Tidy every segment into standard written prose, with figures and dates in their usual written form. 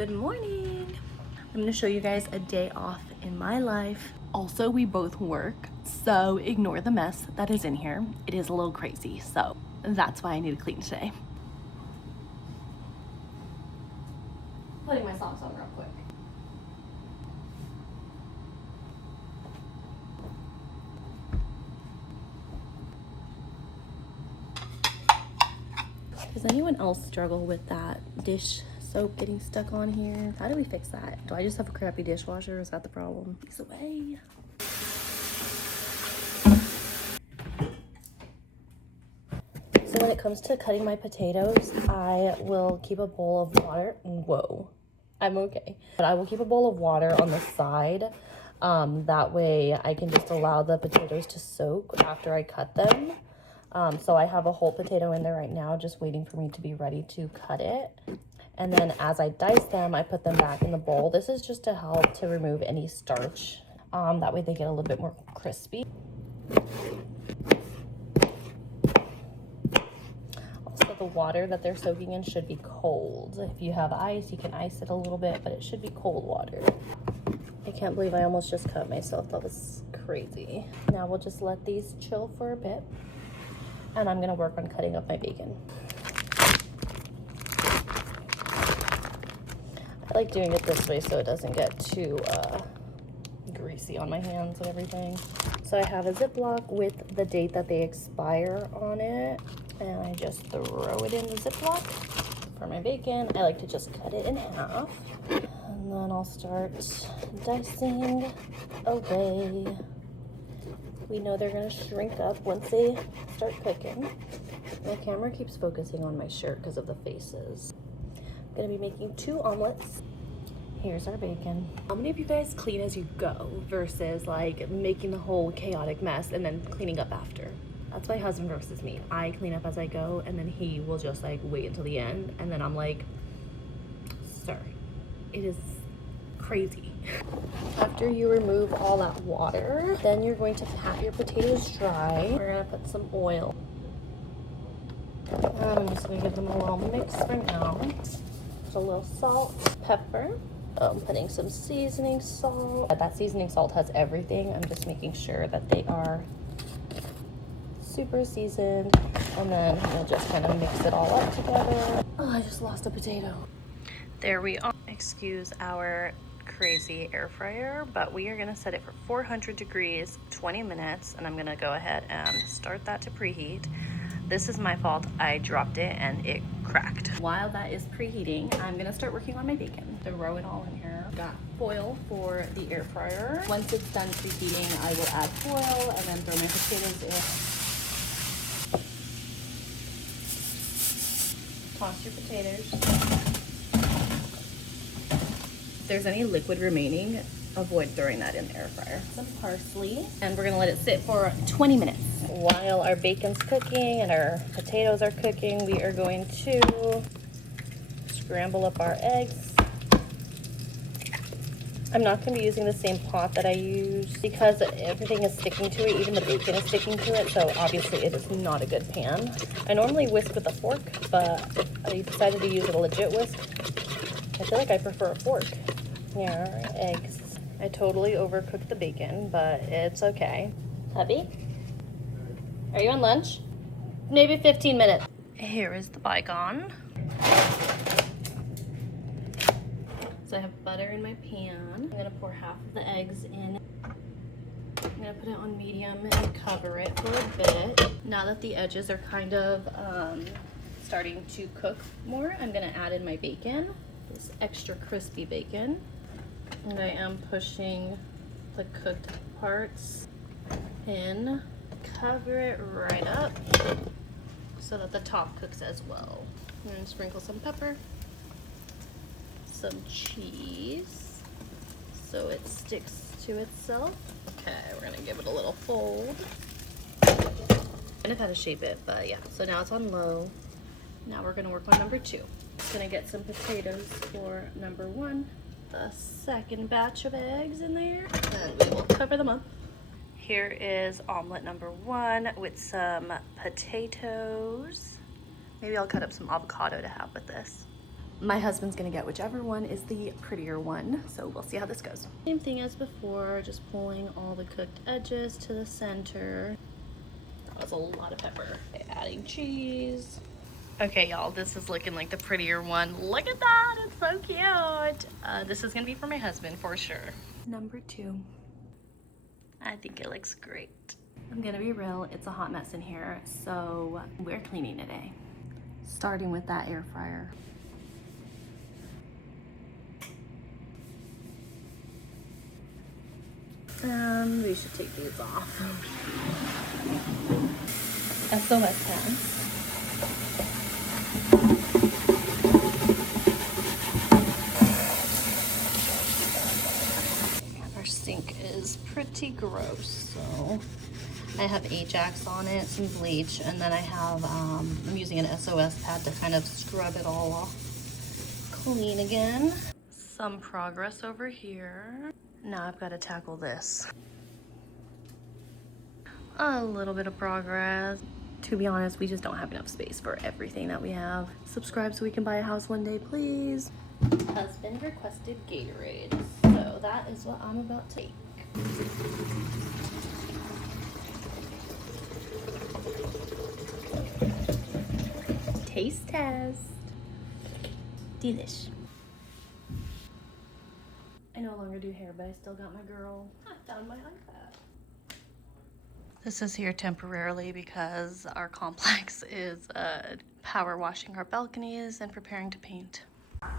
Good morning. I'm gonna show you guys a day off in my life. Also, we both work, so ignore the mess that is in here. It is a little crazy, so that's why I need to clean today. Putting my socks on real quick. Does anyone else struggle with that dish soap getting stuck on here? How do we fix that? Do I just have a crappy dishwasher? Is that the problem? It's away. So when it comes to cutting my potatoes, I will keep a bowl of water. Whoa, I'm okay. But I will keep a bowl of water on the side. That way I can just allow the potatoes to soak after I cut them. So I have a whole potato in there right now, just waiting for me to be ready to cut it. And then as I dice them, I put them back in the bowl. This is just to help to remove any starch. That way they get a little bit more crispy. Also, the water that they're soaking in should be cold. If you have ice, you can ice it a little bit, but it should be cold water. I can't believe I almost just cut myself. That was crazy. Now we'll just let these chill for a bit. And I'm gonna work on cutting up my bacon. I like doing it this way so it doesn't get too greasy on my hands and everything. So I have a Ziploc with the date that they expire on it, and I just throw it in the Ziploc. For my bacon, I like to just cut it in half, and then I'll start dicing away. We know they're gonna shrink up once they start cooking. My camera keeps focusing on my shirt because of the faces. I'm gonna be making 2 omelets. Here's our bacon. How many of you guys clean as you go versus like making the whole chaotic mess and then cleaning up after? That's my husband versus me. I clean up as I go, and then he will just like wait until the end, and then I'm like, sir, it is crazy. After you remove all that water, then you're going to pat your potatoes dry. We're gonna put some oil. I'm just gonna give them a little mix for now. Just a little salt, pepper. I'm putting some seasoning salt. That seasoning salt has everything. I'm just making sure that they are super seasoned, and then we'll just kind of mix it all up together. Oh, I just lost a potato. There we are. Excuse our crazy air fryer, but we are gonna set it for 400 degrees, 20 minutes, and I'm gonna go ahead and start that to preheat. This is my fault. I dropped it and it cracked. While that is preheating, I'm gonna start working on my bacon. Throw it all in here. Got foil for the air fryer. Once it's done preheating, I will add foil and then throw my potatoes in. Toss your potatoes. If there's any liquid remaining, avoid throwing that in the air fryer. Some parsley, and we're gonna let it sit for 20 minutes. While our bacon's cooking and our potatoes are cooking, we are going to scramble up our eggs. I'm not going to be using the same pot that I used because everything is sticking to it, even the bacon is sticking to it, so obviously it is not a good pan. I normally whisk with a fork, but I decided to use a legit whisk. I feel like I prefer a fork. Here are our eggs. I totally overcooked the bacon, but it's okay. Hubby? Are you on lunch? Maybe 15 minutes. Here is the bacon. So I have butter in my pan. I'm gonna pour half of the eggs in. I'm gonna put it on medium and cover it for a bit. Now that the edges are kind of starting to cook more, I'm gonna add in my bacon, this extra crispy bacon. And I am pushing the cooked parts in. Cover it right up so that the top cooks as well. I'm gonna sprinkle some pepper, some cheese so it sticks to itself. Okay, we're gonna give it a little fold. Kind of how to shape it, but yeah. So now it's on low. Now we're gonna work on number 2. Gonna get some potatoes for number 1. The second batch of eggs in there, and we will cover them up. Here is omelet number 1 with some potatoes. Maybe I'll cut up some avocado to have with this. My husband's gonna get whichever one is the prettier one, so we'll see how this goes. Same thing as before, just pulling all the cooked edges to the center. That was a lot of pepper. Okay, adding cheese. Okay, y'all, this is looking like the prettier one. Look at that, it's so cute. This is gonna be for my husband for sure. Number 2. I think it looks great. I'm gonna be real, it's a hot mess in here, so we're cleaning today. Starting with that air fryer. And we should take these off. SOS pants. Our sink is pretty gross, so I have Ajax on it, some bleach, and then I have, I'm using an SOS pad to kind of scrub it all off. Clean again. Some progress over here. Now I've got to tackle this. A little bit of progress. To be honest, we just don't have enough space for everything that we have. Subscribe so we can buy a house one day, please. Husband requested Gatorade, so that is what I'm about to take. Taste test. Delish. I no longer do hair, but I still got my girl. I found my iPad. This is here temporarily because our complex is power washing our balconies and preparing to paint. And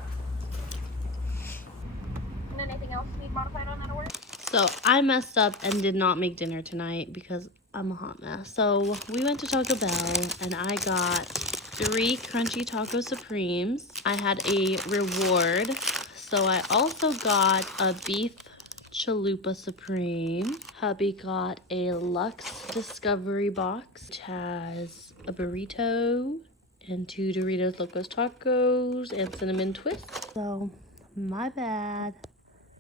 anything else need modified on that order? So I messed up and did not make dinner tonight because I'm a hot mess. So we went to Taco Bell and I got 3 crunchy taco supremes. I had a reward. So I also got a beef chalupa supreme. Hubby got a Lux Discovery box, which has a burrito and 2 Doritos Locos Tacos and cinnamon twists. So my bad.